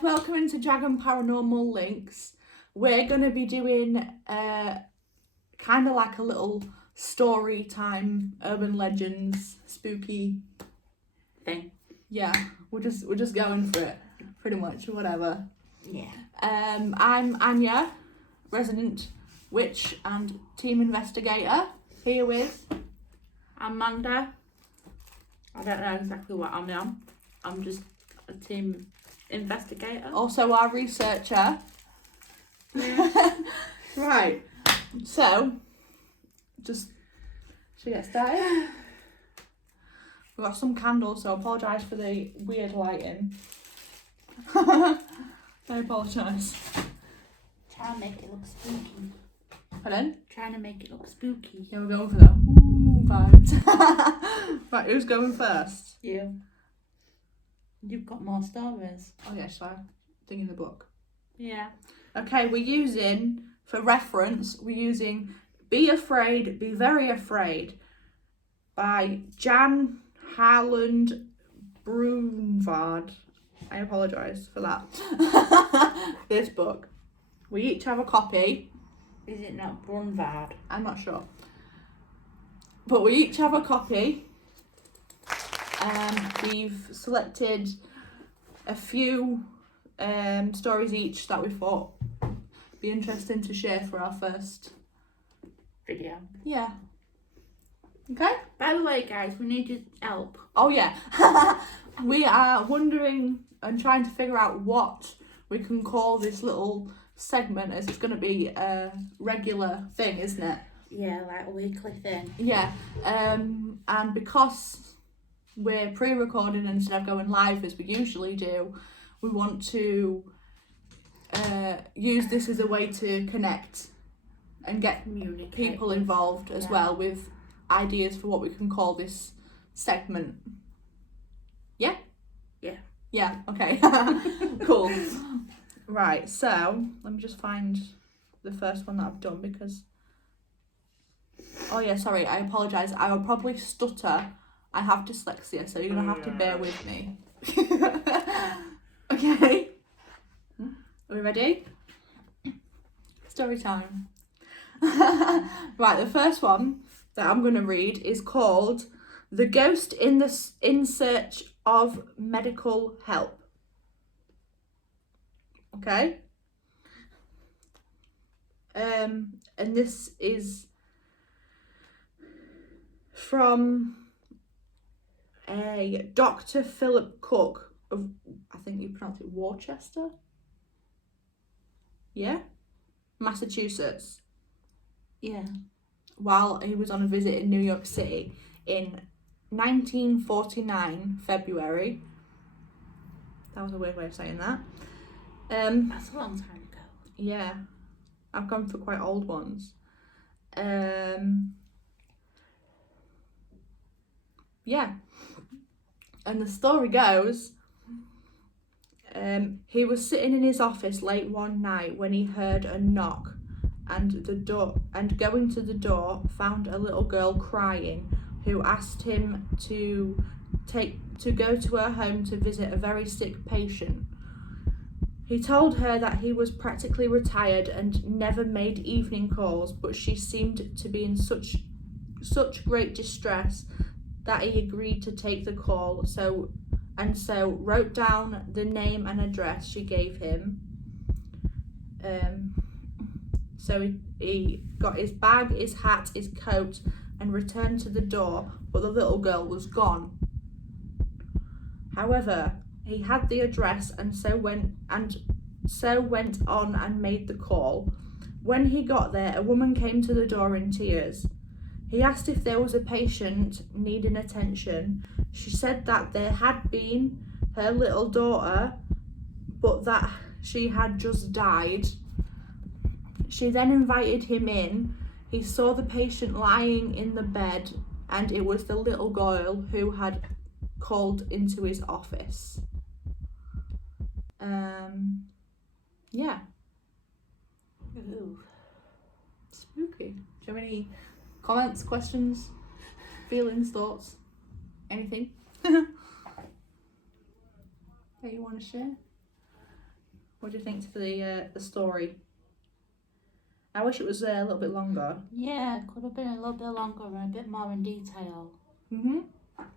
guys, welcome into Dragon Paranormal Links. We're going to be doing kind of like a little story time, urban legends, spooky thing. Yeah, we're just going for it, pretty much, whatever. Yeah. I'm Anya, resident witch and team investigator, here with... I'm Manda. I don't know exactly what I'm on. I'm just a team investigator. Also our researcher. Yeah. Right, so, should we get started? We've got some candles, so I apologise for the weird lighting. I apologise. Trying to make it look spooky. Pardon? Trying to make it look spooky. Yeah, we're going for the vibes. Right, who's going first? You. You've got more stories. Oh yeah, so I'm thinking the book. Yeah. Okay, for reference, we're using Be Afraid, Be Very Afraid by Jan Harland Brunvard. I apologise for that. This book. We each have a copy. Is it not Brunvard? I'm not sure. But we each have a copy. We've selected a few stories each that we thought be interesting to share for our first video. Yeah. Okay? By the way, guys, we need your help. Oh, yeah. We are wondering and trying to figure out what we can call this little segment, as it's going to be a regular thing, isn't it? Yeah, like a weekly thing. Yeah. And because we're pre-recording instead of going live as we usually do, we want to use this as a way to connect and get people involved as well with ideas for what we can call this segment. Yeah? Yeah. Yeah, okay. Cool. Right, so let me just find the first one that I've done because... Oh yeah, sorry, I apologise. I will probably stutter. I have dyslexia, so you're going to have to bear with me. Okay. Are we ready? Story time. Right, the first one that I'm going to read is called The Ghost in Search of Medical Help. Okay? And this is from a Dr. Philip Cook of, I think you pronounce it Worcester? Yeah? Massachusetts. Yeah. While he was on a visit in New York City in 1949, February. That was a weird way of saying that. That's a long time ago. Yeah. I've gone for quite old ones. Yeah. And the story goes, he was sitting in his office late one night when he heard a knock, and going to the door found a little girl crying, who asked him to go to her home to visit a very sick patient. He told her that he was practically retired and never made evening calls, but she seemed to be in such great distress that he agreed to take the call, so wrote down the name and address she gave him. So he got his bag, his hat, his coat, and returned to the door, but the little girl was gone. However, he had the address and so went on and made the call. When he got there, a woman came to the door in tears. He asked if there was a patient needing attention. She said that there had been her little daughter, but that she had just died. She then invited him in. He saw the patient lying in the bed, and it was the little girl who had called into his office. Yeah. Ooh. Spooky. Do you have any comments, questions, feelings, thoughts, anything that you want to share? What do you think to the story? I wish it was a little bit longer. Yeah, could have been a little bit longer and a bit more in detail.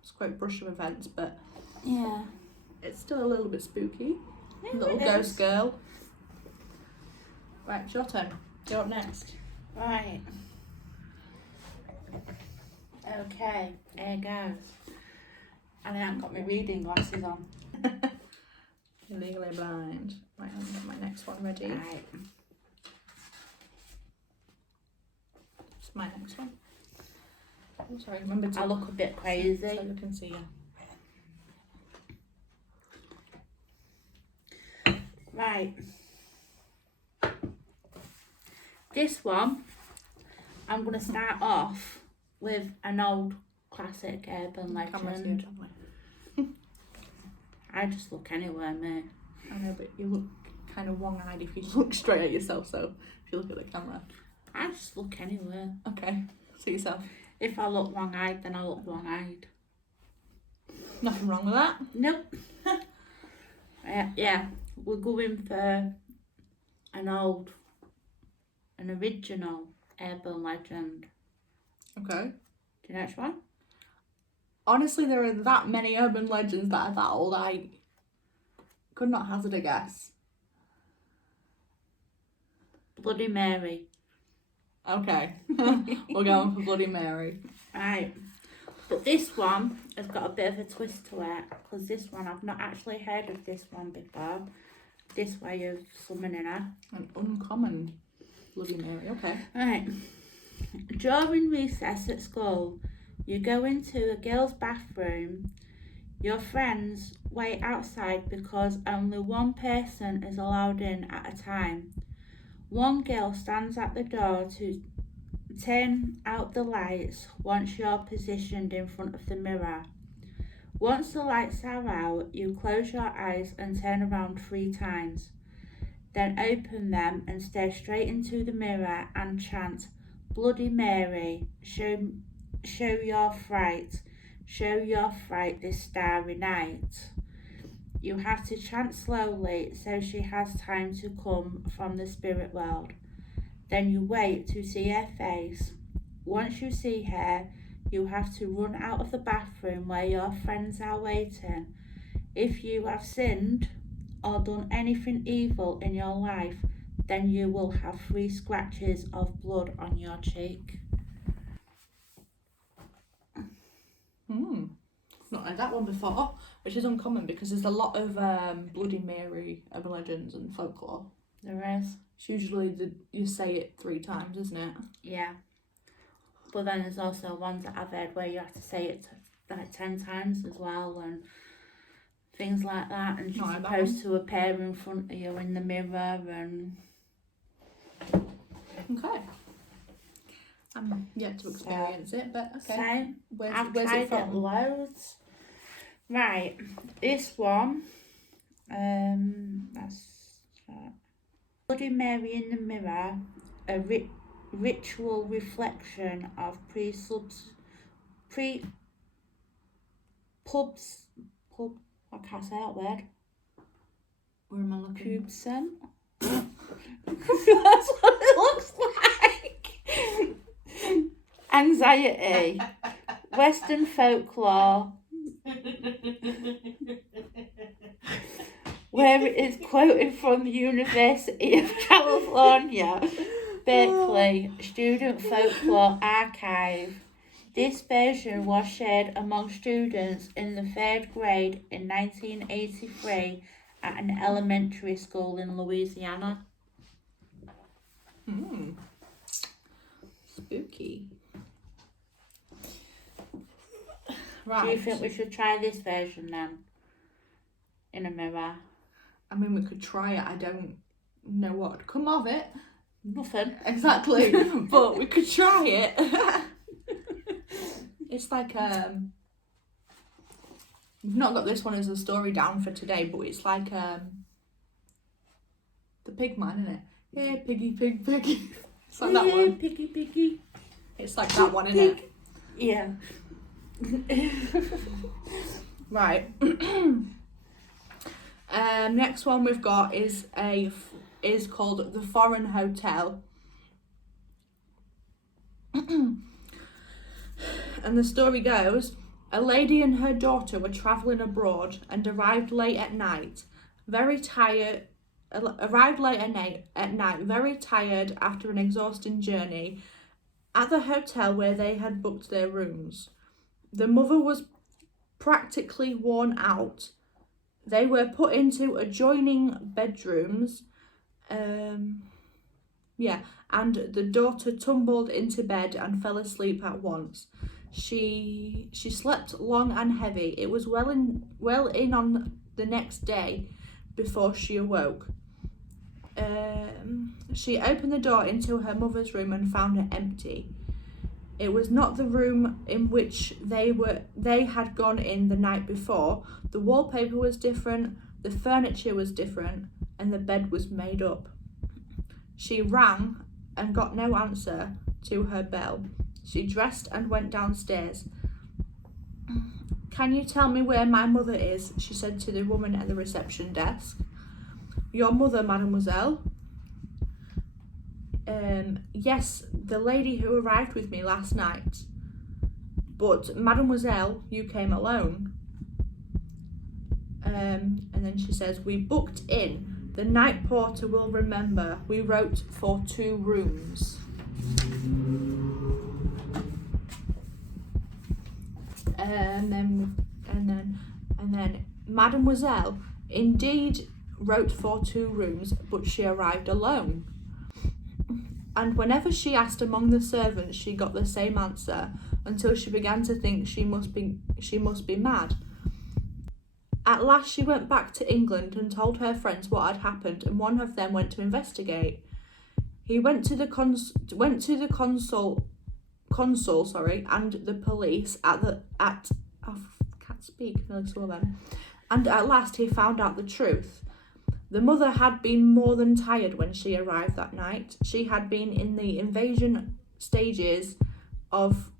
It's quite brush of events, but yeah, it's still a little bit spooky. Yeah, Little it ghost is. girl. Right, it's your turn. You're up next. Right. Okay, here goes. And I haven't got my reading glasses on. You're legally blind. Right, I'll get my next one ready. Right. It's my next one. Oh, sorry, remember to I look a bit crazy. so you can see you. Right. This one, I'm going to start off with an old classic urban Camera's here, legend. don't we? I just look anywhere, mate. I know, but you look kind of one-eyed if you look straight at yourself, so if you look at the camera. I just look anywhere. Okay, see yourself. If I look wrong-eyed, then I look wrong-eyed. Nothing wrong with that. Nope. Yeah, we're going for an original urban legend. Okay. Do you know which one? Honestly, there are that many urban legends that are that old, I could not hazard a guess. Bloody Mary. Okay. We're going for Bloody Mary. Right. But this one has got a bit of a twist to it, because this one, I've not actually heard of this one before. This way of summoning her. An uncommon Bloody Mary, okay. Right. During recess at school, you go into a girl's bathroom. Your friends wait outside because only one person is allowed in at a time. One girl stands at the door to turn out the lights once you're positioned in front of the mirror. Once the lights are out, you close your eyes and turn around 3 times. Then open them and stare straight into the mirror and chant, "Bloody Mary, show your fright this starry night." You have to chant slowly so she has time to come from the spirit world. Then you wait to see her face. Once you see her, you have to run out of the bathroom where your friends are waiting. If you have sinned or done anything evil in your life, then you will have 3 scratches of blood on your cheek. Not heard that one before, which is uncommon because there's a lot of Bloody Mary urban legends and folklore. There is. It's usually you say it 3 times, isn't it? Yeah. But then there's also ones that I've heard where you have to say it like 10 times as well and things like that. And she's supposed to appear in front of you in the mirror and... Okay. I'm yet to experience it, but okay. Same. I've where's tried it from? loads. Right. This one. That's Bloody Mary in the mirror. A ritual reflection of I can't say that word. Where am I looking? Pubsen. That's what it looks like. Anxiety. Western folklore. Where it is quoted from the University of California, Berkeley Student Folklore Archive. This version was shared among students in the 3rd grade in 1983 at an elementary school in Louisiana. Spooky. Right. Do you think we should try this version then? In a mirror? I mean, we could try it. I don't know what would come of it. Nothing. Exactly. But we could try it. It's like, we've not got this one as a story down for today, but it's like, the pig man, isn't it? Hey, piggy, pig, piggy. It's like that one. Piggy, piggy. It's like that one, isn't it? Yeah. Right. Next one we've got is called The Foreign Hotel. And the story goes, a lady and her daughter were travelling abroad and arrived late at night, very tired after an exhausting journey, at the hotel where they had booked their rooms. The mother was practically worn out. They were put into adjoining bedrooms, and the daughter tumbled into bed and fell asleep at once. She slept long and heavy. It was well in on the next day before she awoke. She opened the door into her mother's room and found it empty. It was not the room in which they had gone in the night before. The wallpaper was different, the furniture was different, and the bed was made up. She rang and got no answer to her bell. She dressed and went downstairs. Can you tell me where my mother is? She said to the woman at the reception desk. Your mother, mademoiselle? Yes, the lady who arrived with me last night. But mademoiselle, you came alone. And then she says, we booked in. The night porter will remember. We wrote for 2 rooms. And then mademoiselle indeed wrote for 2 rooms, but she arrived alone. And whenever she asked among the servants, she got the same answer, until she began to think she must be mad. At last she went back to England and told her friends what had happened, and one of them went to investigate. He went to the consul and the police and at last he found out the truth. The mother had been more than tired when she arrived that night. She had been in the invasion stages of,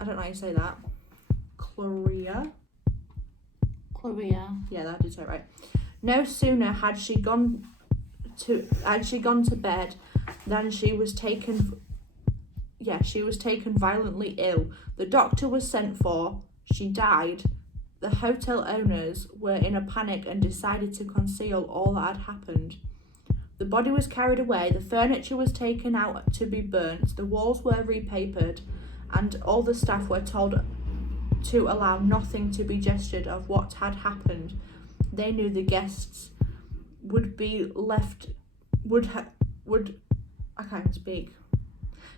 I don't know how you say that, Chlorea. Yeah, that did say it right. No sooner had she gone to bed than she was taken violently ill. The doctor was sent for. She died. The hotel owners were in a panic and decided to conceal all that had happened. The body was carried away, the furniture was taken out to be burnt, the walls were repapered, and all the staff were told to allow nothing to be gestured of what had happened. They knew the guests would be left I can't speak.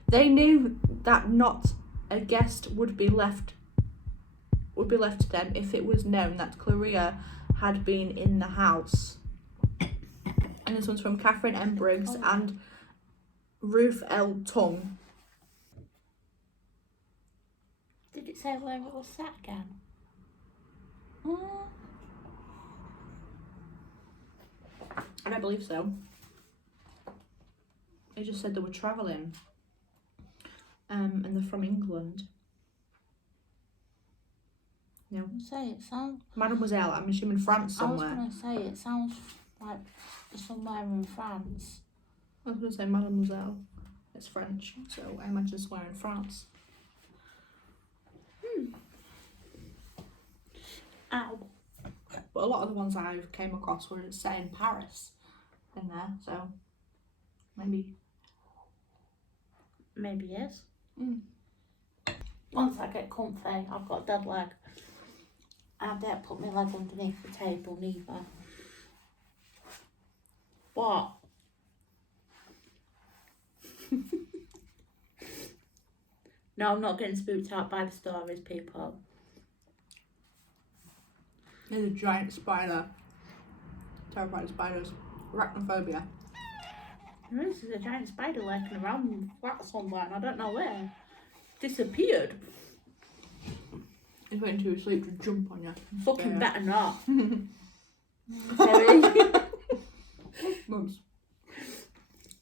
They knew that not a guest would be left to them if it was known that Chlorea had been in the house. And this one's from Catherine M. Briggs and Ruth L. Tung. Did it say where it was sat again? I don't believe so. It just said they were travelling. And they're from England. No. Say it sounds. Mademoiselle, I'm assuming France somewhere. I was going to say it sounds like somewhere in France. I was going to say Mademoiselle. It's French, so I imagine somewhere in France. Ow. But a lot of the ones I came across were set in Paris in there, so maybe yes. Once I get comfy, I've got a dead leg. I don't put my leg underneath the table neither. What? No, I'm not getting spooked out by the stories, people. There's a giant spider. Terrified of spiders. Arachnophobia. There is a giant spider lurking around flat somewhere and I don't know where. Disappeared. He's waiting to sleep to jump on you. Fucking better not. Sorry. Mums.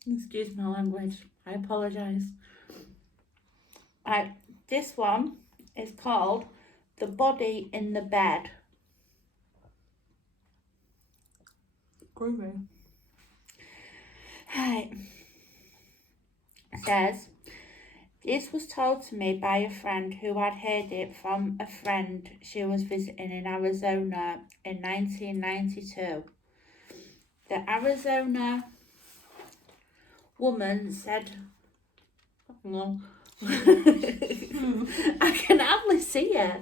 Excuse my language. I apologise. Right, this one is called The Body in the Bed. Groovy. Right. It says, this was told to me by a friend who had heard it from a friend she was visiting in Arizona in 1992. The Arizona woman said, no, I can hardly see it,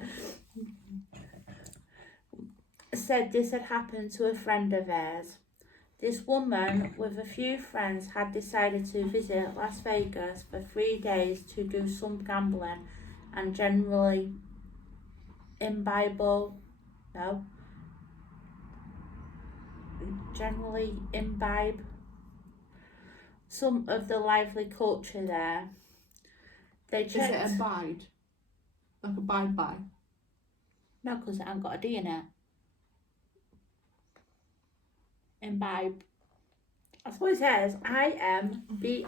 said this had happened to a friend of hers. This woman, with a few friends, had decided to visit Las Vegas for 3 days to do some gambling and generally imbibe some of the lively culture there. They checked. Is it abide? Like abide by? No, because it ain't got a D in it. Imbibe. That's what it says. IMBIBE.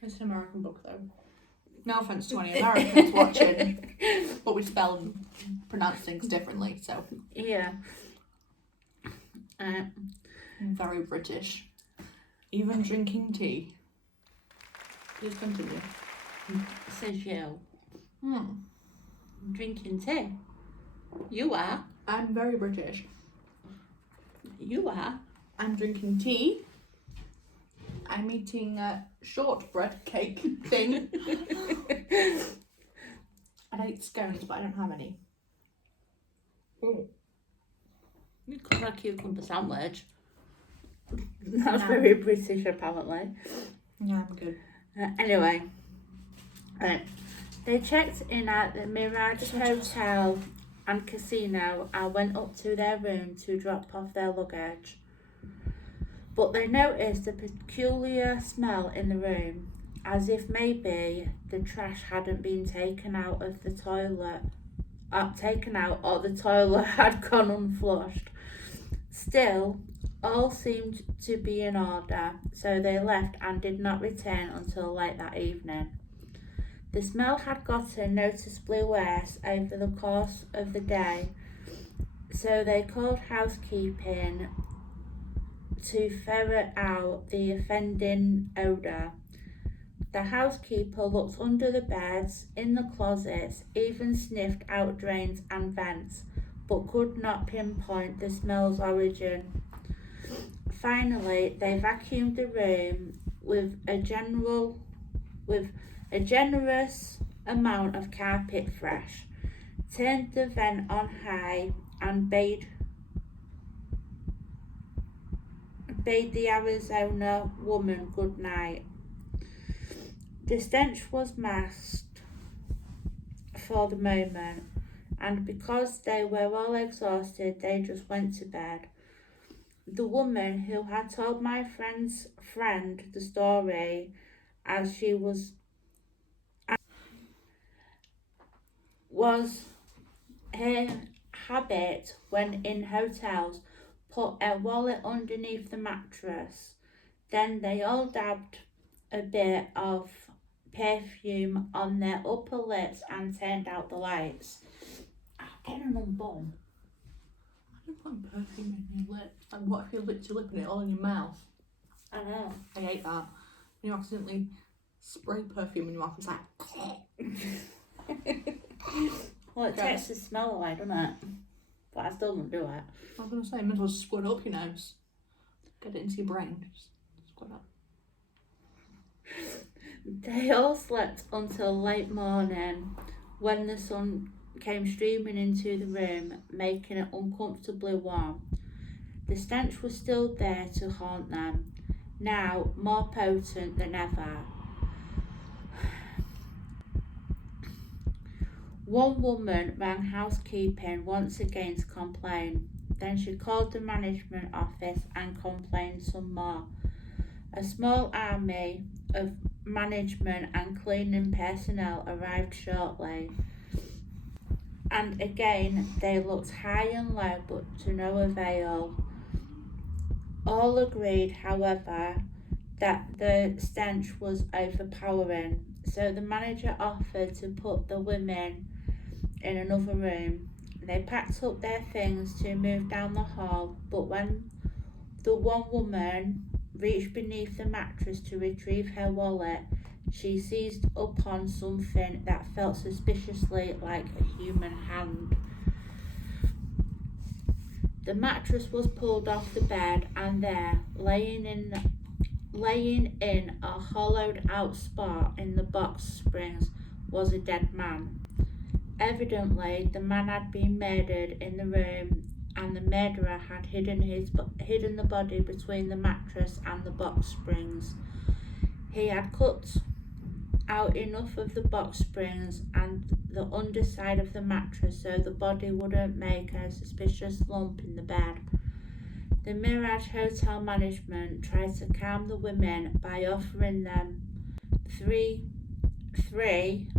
It's an American book though. No offense to any Americans watching, but we spell and pronounce things differently, so. Yeah. Very British. Even drinking tea. Please continue. Says you. Drinking tea. You are. I'm very British. You are. I'm drinking tea. I'm eating a shortbread cake thing. I ate scones, but I don't have any. You could have a cucumber sandwich. That's No. very British, apparently. Yeah, I'm good. Anyway, they checked in at the Mirage Hotel and Casino and went up to their room to drop off their luggage. But they noticed a peculiar smell in the room, as if maybe the trash hadn't been taken out or the toilet had gone unflushed. Still, all seemed to be in order, so they left and did not return until late that evening. The smell had gotten noticeably worse over the course of the day, so they called housekeeping to ferret out the offending odour. The housekeeper looked under the beds, in the closets, even sniffed out drains and vents, but could not pinpoint the smell's origin. Finally, they vacuumed the room with a generous amount of carpet fresh, turned the vent on high, and bade the Arizona woman good night. The stench was masked for the moment, and because they were all exhausted, they just went to bed. The woman who had told my friend's friend the story, as she was her habit when in hotels, put a wallet underneath the mattress. Then they all dabbed a bit of perfume on their upper lips and turned out the lights. Getting an unbun. Imagine putting perfume in your lips. Like, what if you licked your lip and it all in your mouth? I know. I hate that. When you accidentally spray perfume in your mouth, it's like. Well, it takes the smell away, doesn't it? But I still wouldn't do it. I was going to say, you might as well squirt up your nose. Get it into your brain. Just squirt up. They all slept until late morning when the sun came streaming into the room, making it uncomfortably warm. The stench was still there to haunt them, now more potent than ever. One woman rang housekeeping once again to complain. Then she called the management office and complained some more. A small army of management and cleaning personnel arrived shortly. And again they looked high and low, but to no avail. All agreed, however, that the stench was overpowering, so the manager offered to put the women in another room. They packed up their things to move down the hall, but when the one woman reached beneath the mattress to retrieve her wallet, she seized upon something that felt suspiciously like a human hand. The mattress was pulled off the bed, and there, laying in a hollowed out spot in the box springs, was a dead man. Evidently, the man had been murdered in the room, and the murderer had hidden the body between the mattress and the box springs. He had cut out enough of the box springs and the underside of the mattress so the body wouldn't make a suspicious lump in the bed. The Mirage Hotel management tried to calm the women by offering them three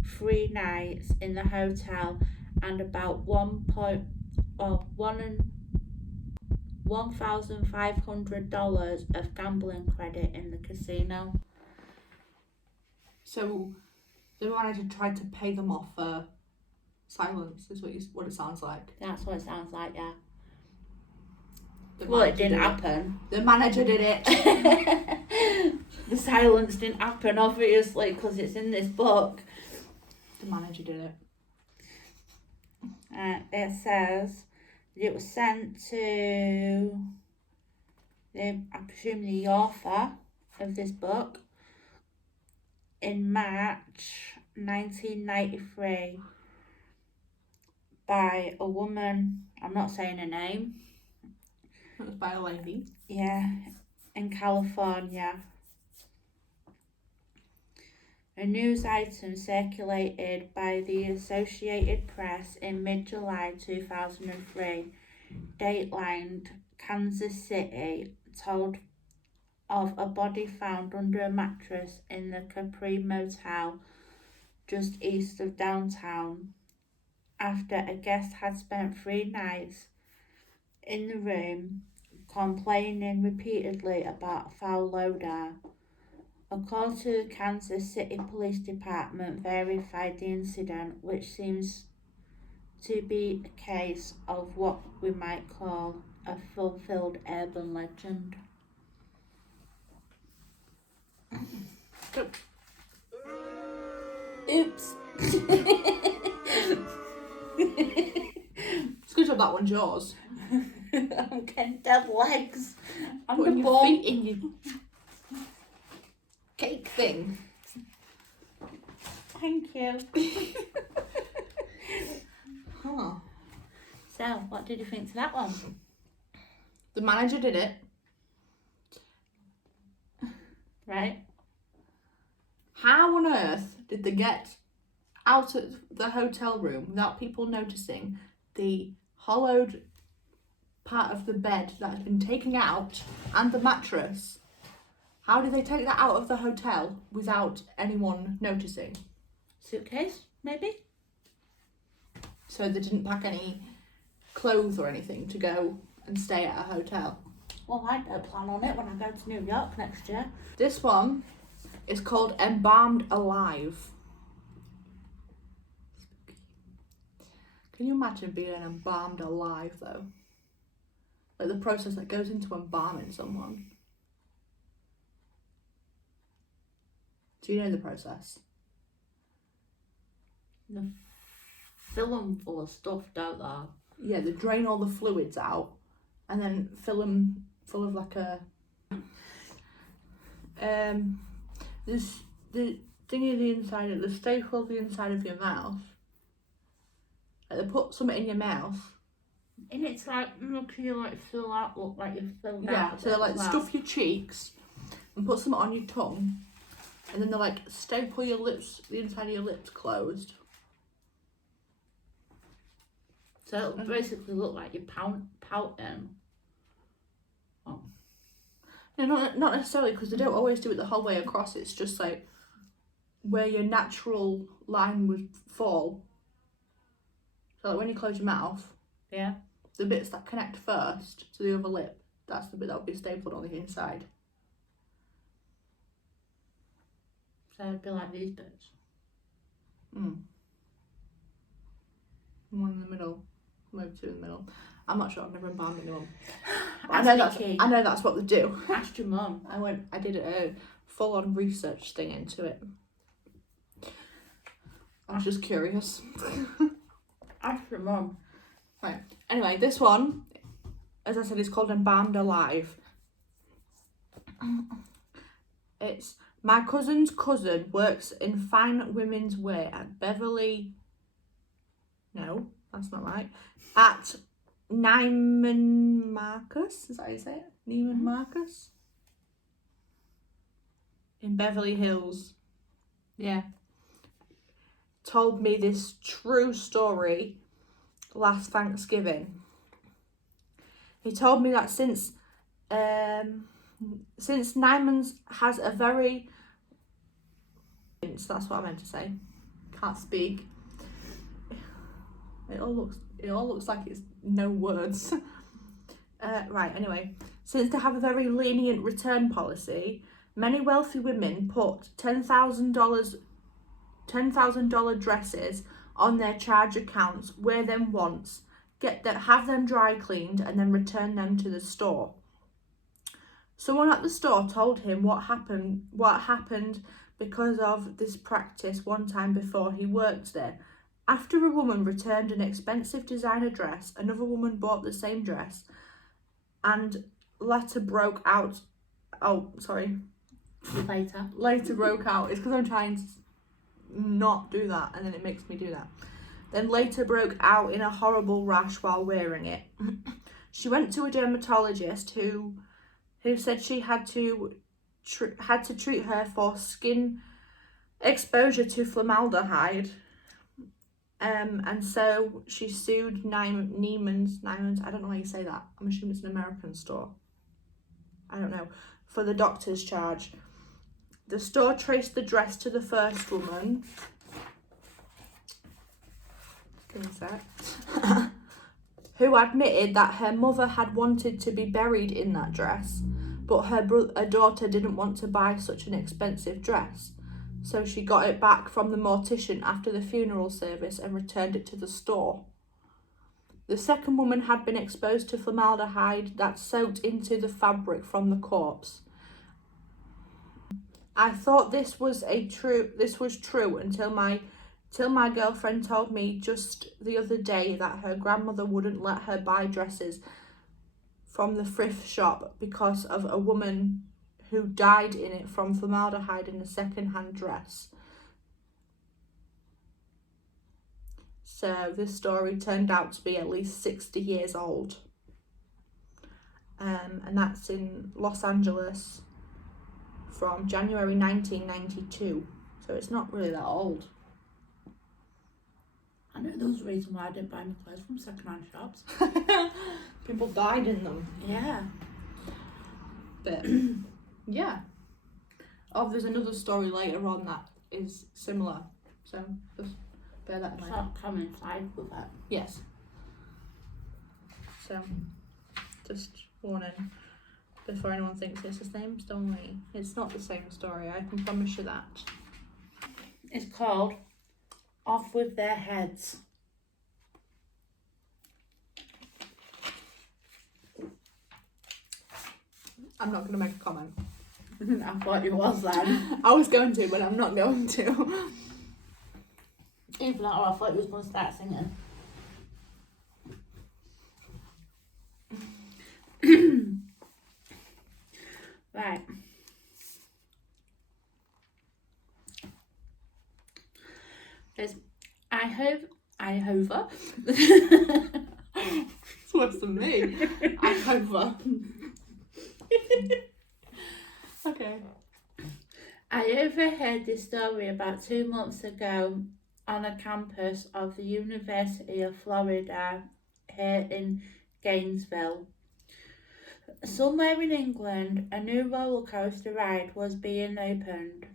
free nights in the hotel and about $1,500 of gambling credit in the casino. So the manager tried to pay them off for silence, is what it sounds like. That's what it sounds like, yeah. Well, it didn't happen. The manager did it. The silence didn't happen, obviously, because it's in this book. The manager did it. It says it was sent to, I presume, the author of this book in March 1993 by a woman, I'm not saying her name. It was by a lady. Yeah, in California. A news item circulated by the Associated Press in mid-July 2003, datelined Kansas City, told of a body found under a mattress in the Capri Motel just east of downtown after a guest had spent 3 nights in the room complaining repeatedly about foul odor. A call to the Kansas City Police Department verified the incident, which seems to be a case of what we might call a fulfilled urban legend. Oops. It's good job that one's yours. I'm getting dead legs. I'm putting your ball. feet in your cake thing. Thank you. Huh. So, what did you think to that one? The manager did it. Right? How on earth did they get out of the hotel room without people noticing the hollowed part of the bed that has been taken out and the mattress? How did they take that out of the hotel without anyone noticing? Suitcase, maybe? So they didn't pack any clothes or anything to go and stay at a hotel? Well, I don't plan on it when I go to New York next year. This one is called Embalmed Alive. Can you imagine being embalmed alive though? Like the process that goes into embalming someone. Do you know the process? The film full of stuff, don't they? Yeah, they drain all the fluids out and then fill them full of like a this the thingy the inside of the staple the inside of your mouth. Like they put something in your mouth. And it's like, can you like fill out, look like you've filled out? Yeah, so they like stuff your cheeks and put something on your tongue, and then they like staple your lips, the inside of your lips closed. So it'll basically look like you're pouting. Oh. No, not necessarily, because they don't always do it the whole way across. It's just like where your natural line would fall. So like when you close your mouth, Yeah. the bits that connect first to the other lip, that's the bit that would be stapled on the inside. So it'd be like these bits. One in the middle, maybe two in the middle. I'm not sure, I've never embalmed anyone. I know that's what they do. Ask your mum. I did a full-on research thing into it. I was just curious. Ask your mum. Right. Anyway, this one, as I said, is called Manda Dyke. It's my cousin's cousin works in fine women's wear at Beverly. No, that's not right. At Neiman Marcus, is that how you say it? Neiman Marcus? In Beverly Hills. Yeah. Told me this true story last Thanksgiving. He told me that since Neiman's has a very... That's what I meant to say. Can't speak. It all looks like it's no words. Right, anyway. Since they have a very lenient return policy, many wealthy women put $10,000 dresses on their charge accounts, wear them once, have them dry cleaned, and then return them to the store. Someone at the store told him what happened because of this practice one time before he worked there. After a woman returned an expensive designer dress, another woman bought the same dress and later broke out. Later broke out. It's because I'm trying to not do that and then it makes me do that. Then later broke out in a horrible rash while wearing it. She went to a dermatologist who said she had to treat her for skin exposure to formaldehyde. And so she sued Neiman's, I don't know how you say that. I'm assuming it's an American store. I don't know. For the doctor's charge. The store traced the dress to the first woman. Who admitted that her mother had wanted to be buried in that dress, but her daughter didn't want to buy such an expensive dress. So she got it back from the mortician after the funeral service and returned it to the store. The second woman had been exposed to formaldehyde that soaked into the fabric from the corpse. I thought this was true until my girlfriend told me just the other day that her grandmother wouldn't let her buy dresses from the thrift shop because of a woman who died in it from formaldehyde in a second-hand dress. So this story turned out to be at least 60 years old. And that's in Los Angeles from January 1992. So it's not really that old. I know there was a reason why I didn't buy my clothes from second-hand shops. People died in them. Yeah. But, yeah. Oh, there's another story later on that is similar. So, just bear that in mind. So come inside with that. Yes. So, just warning. Before anyone thinks it's the same story. It's not the same story, I can promise you that. It's called Off With Their Heads. I'm not going to make a comment. I thought you was then. I was going to, but I'm not going to. Even though I thought you was going to start singing. Right. There's Ihova. It's worse than me. Ihova. Okay. I overheard this story about 2 months ago on a campus of the University of Florida here in Gainesville. Somewhere in England, a new roller coaster ride was being opened.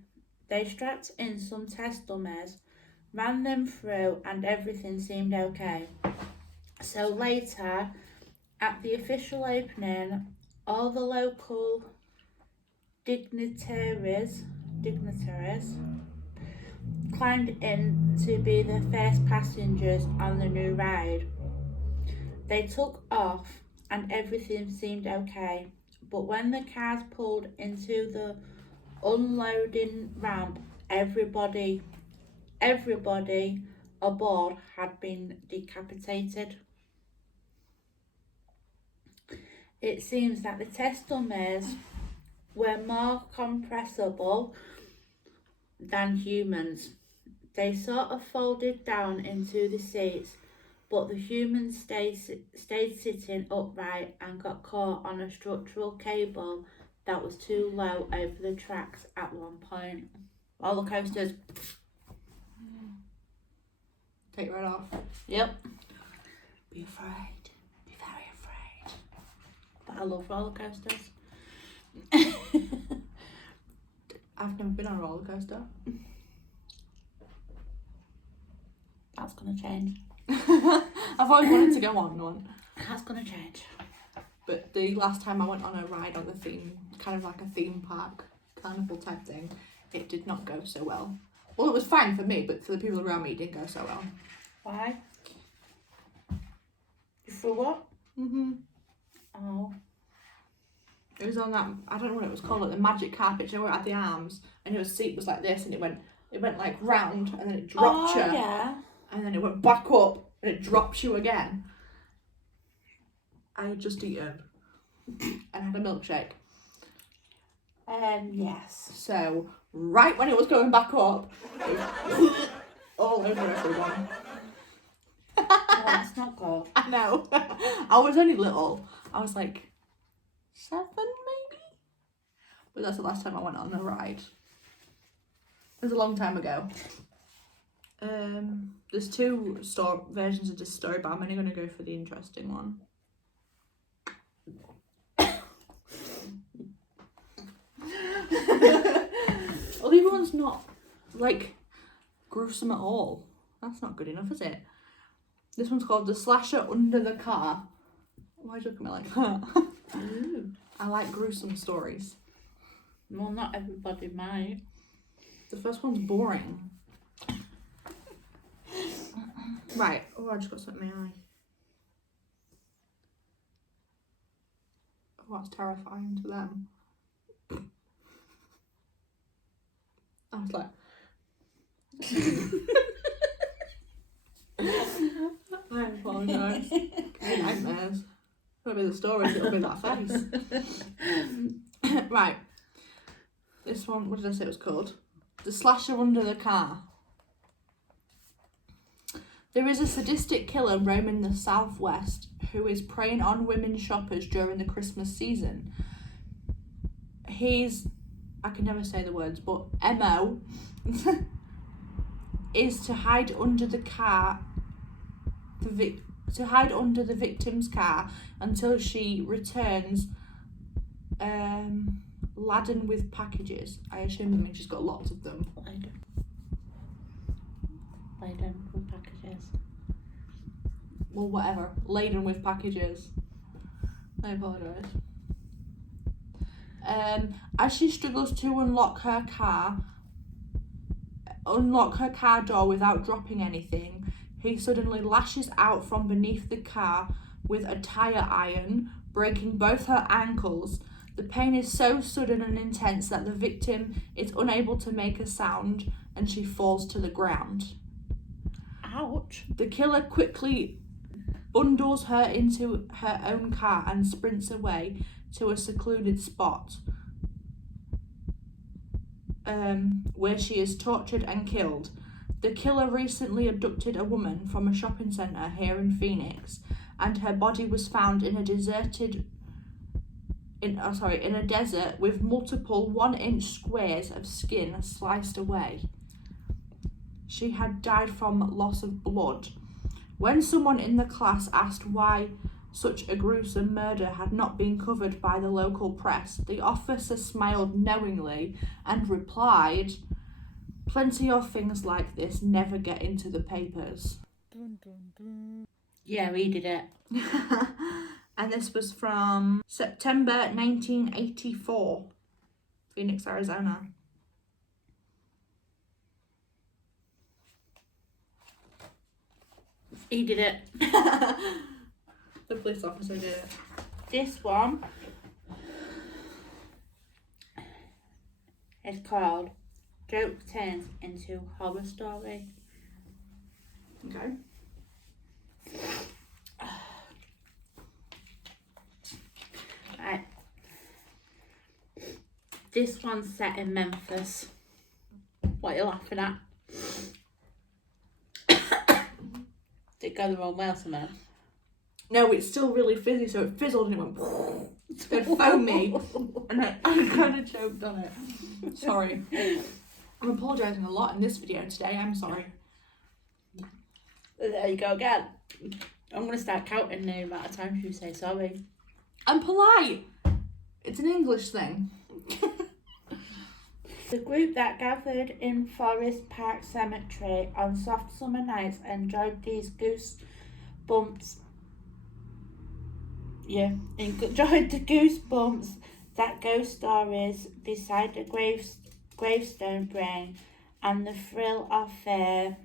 They strapped in some test dummies, ran them through, and everything seemed okay. So later, at the official opening, all the local dignitaries climbed in to be the first passengers on the new ride. They took off and everything seemed okay. But when the cars pulled into the unloading ramp, everybody aboard had been decapitated. It seems that the test dummies were more compressible than humans. They sort of folded down into the seats, but the humans stayed sitting upright and got caught on a structural cable that was too low over the tracks at one point. Roller coasters. Take right off. Yep. Be afraid. Be very afraid. But I love roller coasters. I've never been on a roller coaster. That's gonna change. I've always wanted to go on one. That's gonna change. But the last time I went on a ride on the theme, kind of like a theme park, carnival type thing, it did not go so well. Well, it was fine for me, but for the people around me, it didn't go so well. Why? You threw up? Oh. It was on that, I don't know what it was called, like the magic carpet, you know, where it had the arms, and your seat was like this, and it went like round, and then it dropped you, Yeah. and then it went back up, and it drops you again. I had just eaten, and had a milkshake. Yes. So, right when it was going back up, it was all over everyone. Oh, that's not good. I know. I was only little. I was like 7 maybe? But that's the last time I went on a ride. It was a long time ago. There's 2 versions of this story, but I'm only going to go for the interesting one. Well, the other one's not, like, gruesome at all. That's not good enough, is it? This one's called The Slasher Under the Car. Why are you looking at me like that? I like gruesome stories. Well, not everybody might. The first one's boring. Right. Oh, I just got something in my eye. Oh, that's terrifying to them. I was like... I apologise. Nightmares. Won't be the stories, it'll be that face. Right. This one, what did I say it was called? The Slasher Under the Car. There is a sadistic killer roaming the southwest who is preying on women shoppers during the Christmas season. He's, I can never say the words, but MO is to hide under the car, to hide under the victim's car until she returns laden with packages. I assume that means she's got lots of them. Laden with packages. Well, whatever. Laden with packages. I apologise. As she struggles to unlock her car door without dropping anything, he suddenly lashes out from beneath the car with a tire iron, breaking both her ankles. The pain is so sudden and intense that the victim is unable to make a sound and she falls to the ground. Ouch. The killer quickly bundles her into her own car and sprints away to a secluded spot where she is tortured and killed. The killer recently abducted a woman from a shopping centre here in Phoenix, and her body was found in a desert with multiple 1-inch squares of skin sliced away. She had died from loss of blood. When someone in the class asked why such a gruesome murder had not been covered by the local press, the officer smiled knowingly and replied, "Plenty of things like this never get into the papers." Dun, dun, dun. Yeah, we did it. And this was from September 1984, Phoenix, Arizona. He did it. The police officer did it. This one is called Joke Turns into Horror Story. Okay. Right. This one's set in Memphis. What are you laughing at? Did it go the wrong way or something? No, it's still really fizzy, so it fizzled and it went. It's good foamy, and I kind of choked on it. Sorry. I'm apologising a lot in this video today. I'm sorry. There you go again. I'm going to start counting the amount of times you say sorry. I'm polite. It's an English thing. The group that gathered in Forest Park Cemetery on soft summer nights enjoyed these goosebumps. Yeah, enjoyed the goosebumps that ghost stories beside the gravestone bring, and the thrill of fear.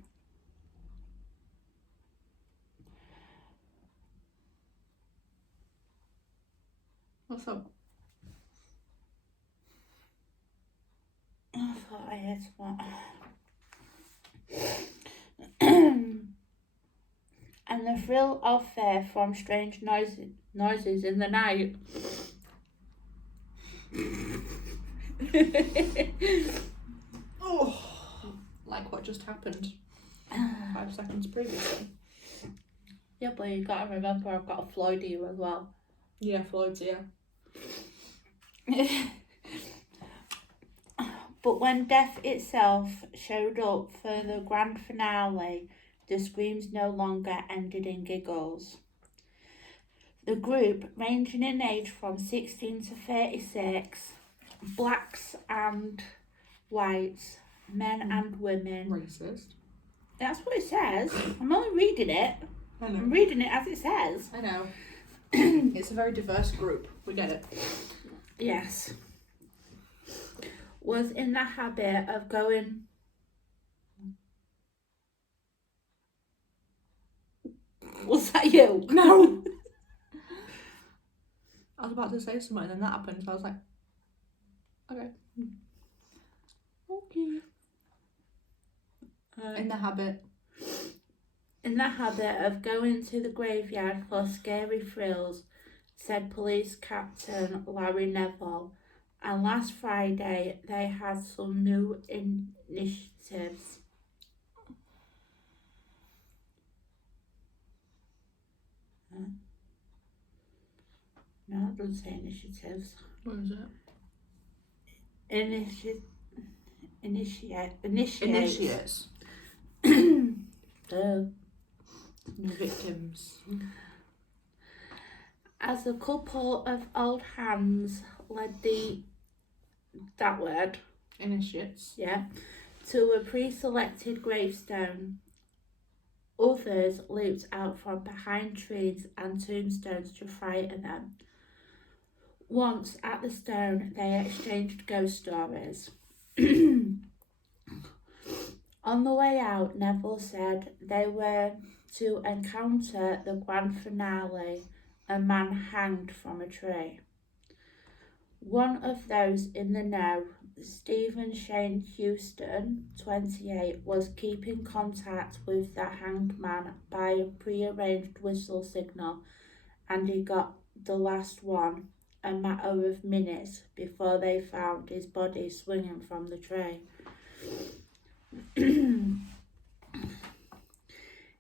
What's up? I thought I heard what. And the thrill of fear from strange noises in the night. Oh, like what just happened 5 seconds previously. Yeah, but you gotta remember I've got a Floyd ear as well. Yeah, Floyd's ear. But when death itself showed up for the grand finale, the screams no longer ended in giggles. The group, ranging in age from 16 to 36, blacks and whites, men and women. Racist. That's what it says. I'm only reading it. I know. I'm reading it as it says. I know. It's a very diverse group. We get it. Yes. Was in the habit of going. Was that you? No. I was about to say something and then that happened, so I was like, okay. Okay. In the habit. In the habit of going to the graveyard for scary thrills, said Police Captain Larry Neville. And last Friday, they had some new initiatives. No, it doesn't say initiatives. What is it? Initiates. New victims. As a couple of old hands led that word, Initiates. yeah, to a pre-selected gravestone. Others leaped out from behind trees and tombstones to frighten them. Once at the stone, they exchanged ghost stories. On the way out, Neville said they were to encounter the grand finale, a man hanged from a tree. One of those in the know, Stephen Shane Houston, 28, was keeping contact with the hanged man by a prearranged whistle signal, and he got the last one a matter of minutes before they found his body swinging from the tree.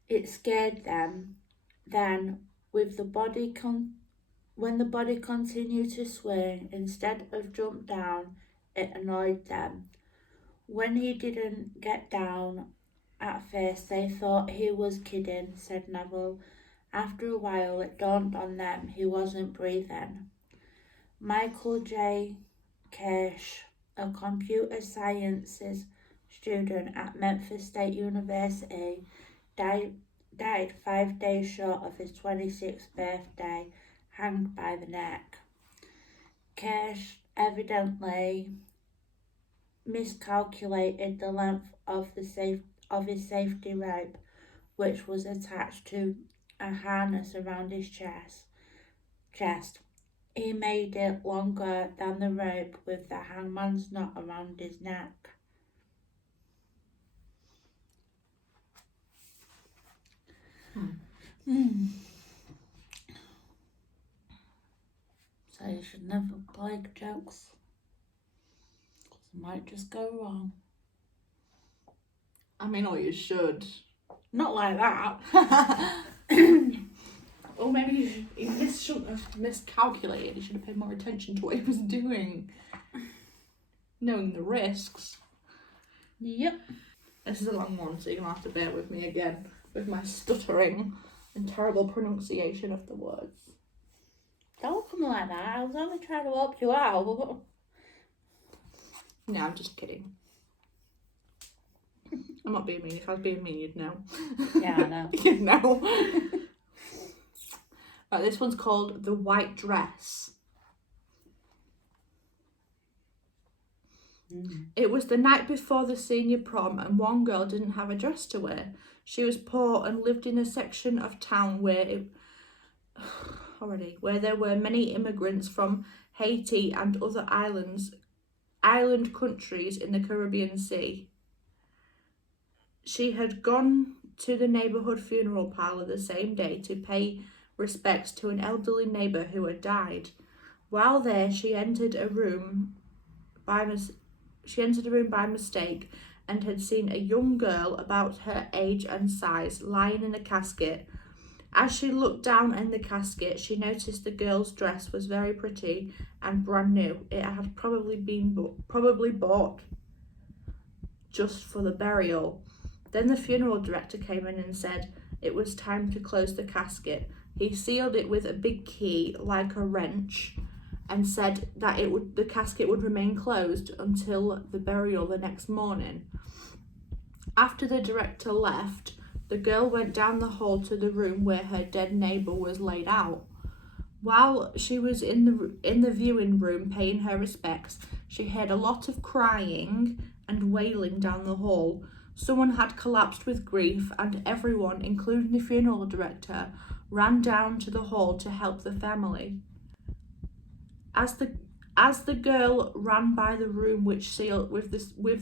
It scared them. Then, with the body when the body continued to swing instead of jump down, it annoyed them. When he didn't get down, at first they thought he was kidding, said Neville. After a while, it dawned on them he wasn't breathing. Michael J. Kirsch, a computer sciences student at Memphis State University, died 5 days short of his 26th birthday, hanged by the neck. Kirsch evidently miscalculated the length of his safety rope, which was attached to a harness around his chest. He made it longer than the rope with the hangman's knot around his neck. So you should never play jokes. It might just go wrong. I mean, or you should. Not like that. Or maybe he shouldn't have miscalculated. He should have paid more attention to what he was doing. Knowing the risks. Yep. This is a long one, so you're going to have to bear with me again with my stuttering and terrible pronunciation of the words. Don't look at me like that. I was only trying to help you out. No, I'm just kidding. I'm not being mean. If I was being mean, you'd know. Yeah, I know. You'd know. Right, this one's called The White Dress. It was the night before the senior prom and one girl didn't have a dress to wear. She was poor and lived in a section of town where there were many immigrants from Haiti and other island countries in the Caribbean Sea. She had gone to the neighbourhood funeral parlour the same day to pay respects to an elderly neighbour who had died. While there, she entered a room by mistake and had seen a young girl about her age and size lying in a casket. As she looked down in the casket, she noticed the girl's dress was very pretty and brand new. It had probably bought just for the burial. Then the funeral director came in and said it was time to close the casket. He sealed it with a big key, like a wrench, and said that the casket would remain closed until the burial the next morning. After the director left, the girl went down the hall to the room where her dead neighbour was laid out. While she was in the viewing room paying her respects, she heard a lot of crying and wailing down the hall. Someone had collapsed with grief, and everyone, including the funeral director, ran down to the hall to help the family. As the girl ran by the room with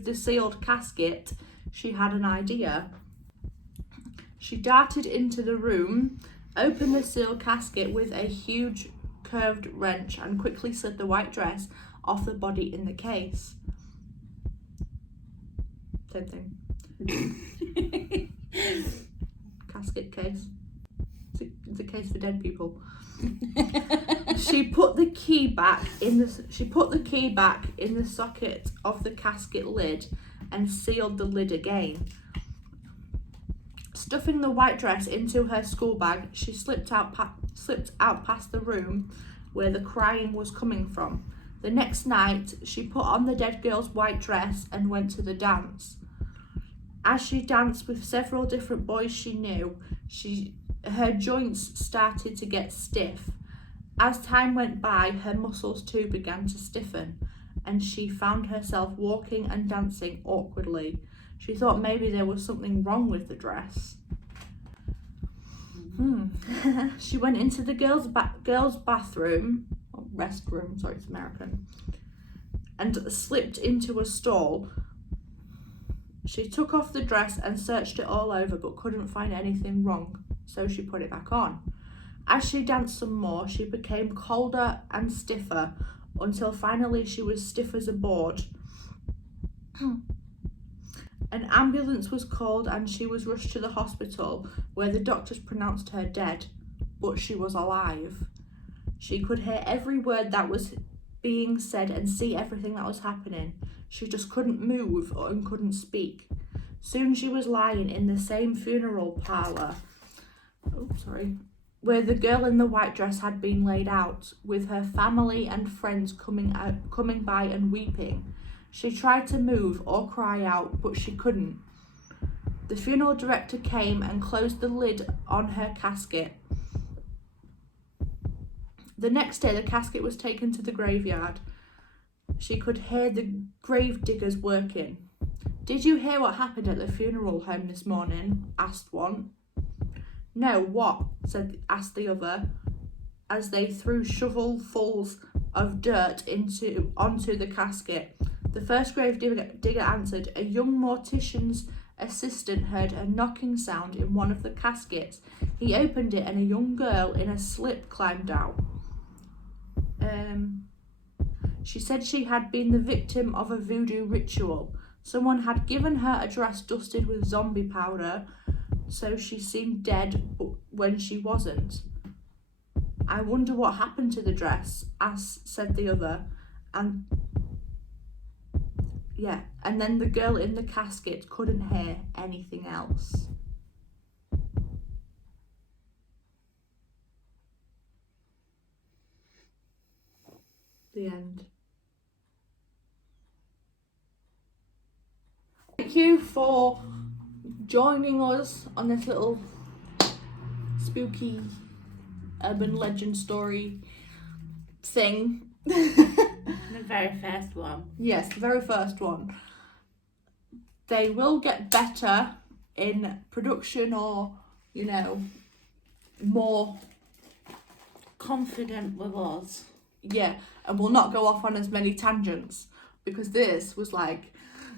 the sealed casket, she had an idea. She darted into the room, opened the sealed casket with a huge curved wrench, and quickly slid the white dress off the body in the case. Same thing. Casket case. It's a case for dead people. She put the key back in the socket of the casket lid and sealed the lid again. Stuffing the white dress into her school bag, she slipped out past the room where the crying was coming from. The next night, she put on the dead girl's white dress and went to the dance. As she danced with several different boys she knew, her joints started to get stiff. As time went by, her muscles too began to stiffen, and she found herself walking and dancing awkwardly. She thought maybe there was something wrong with the dress. She went into the girls' bathroom, or restroom, sorry, it's American, and slipped into a stall. She took off the dress and searched it all over, but couldn't find anything wrong, so she put it back on. As she danced some more, she became colder and stiffer, until finally she was stiff as a board. An ambulance was called and she was rushed to the hospital, where the doctors pronounced her dead, but she was alive. She could hear every word that was being said and see everything that was happening. She just couldn't move and couldn't speak. Soon she was lying in the same funeral parlour, where the girl in the white dress had been laid out, with her family and friends coming by and weeping. She tried to move or cry out, but she couldn't. The funeral director came and closed the lid on her casket. The next day, the casket was taken to the graveyard. She could hear the grave diggers working. "Did you hear what happened at the funeral home this morning?" asked one. "No, what?" asked the other. as they threw shovelfuls of dirt onto the casket. The first grave digger answered. A young mortician's assistant heard a knocking sound in one of the caskets. He opened it and a young girl in a slip climbed out. She said she had been the victim of a voodoo ritual. Someone had given her a dress dusted with zombie powder, so she seemed dead when she wasn't. I wonder what happened to the dress, said the other. And then the girl in the casket couldn't hear anything else. The end. Thank you for joining us on this little spooky urban legend story thing. The very first one. Yes, the very first one. They will get better in production or, more confident with us. Yeah, and we'll not go off on as many tangents, because this was like,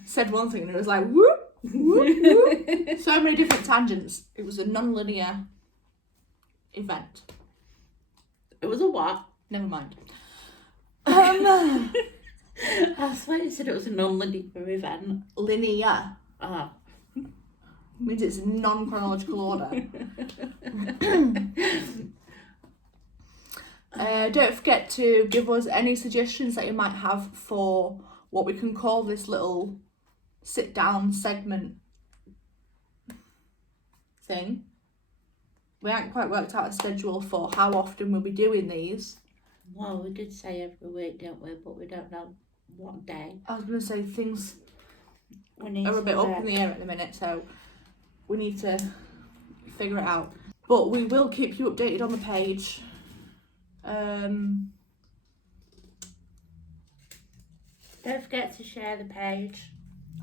said one thing and it was like, whoop, whoop, whoop. So many different tangents. It was a non-linear event. It was a what? Never mind. I swear you said it was a non-linear event. Linear. Ah. Means it's in non-chronological order. Don't forget to give us any suggestions that you might have for what we can call this little sit-down segment thing. We haven't quite worked out a schedule for how often we'll be doing these. Well, we did say every week, didn't we? But we don't know what day. I was going to say things are a bit up in the air at the minute, so we need to figure it out. But we will keep you updated on the page. Don't forget to share the page.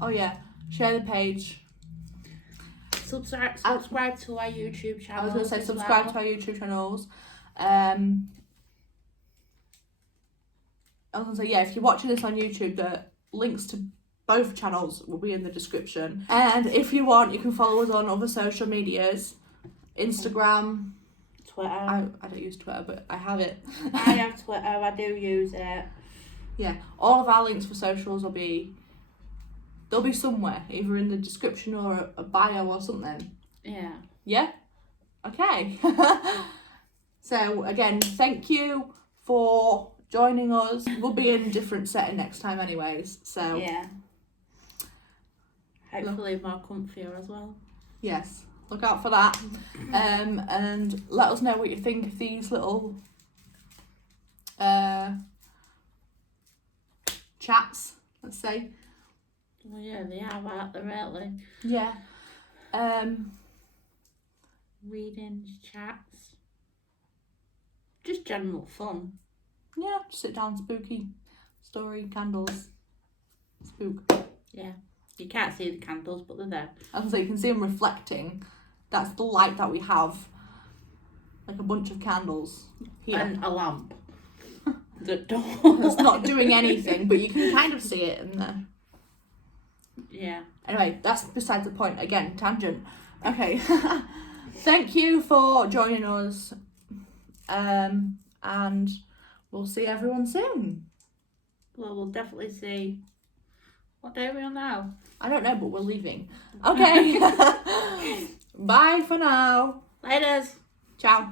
Oh yeah, share the page. Subscribe to our YouTube channel. I was going to say subscribe to our YouTube channels. I was going to say, yeah, if you're watching this on YouTube, the links to both channels will be in the description. And if you want, you can follow us on other social medias. Instagram. Twitter. I don't use Twitter, but I have it. I have Twitter, I do use it. Yeah, all of our links for socials they'll be somewhere, either in the description or a bio or something. Yeah. Yeah? Okay. So, again, thank you for joining us. We'll be in a different setting next time anyways, so... Yeah. Hopefully more comfier as well. Yes, look out for that. And let us know what you think of these little chats, let's say. Well, yeah, they are, aren't they, really? Yeah. Readings, chats. Just general fun. Yeah, sit down, spooky story, candles, spook. Yeah. You can't see the candles, but they're there. And so you can see them reflecting. That's the light that we have. Like a bunch of candles here. And a lamp. It's not doing anything, but you can kind of see it in there. Yeah. Anyway, that's besides the point. Again, tangent. Okay. Thank you for joining us. And we'll see everyone soon. Well, we'll definitely see. What day are we on now? I don't know, but we're leaving. Okay. Bye for now. Laters. Ciao.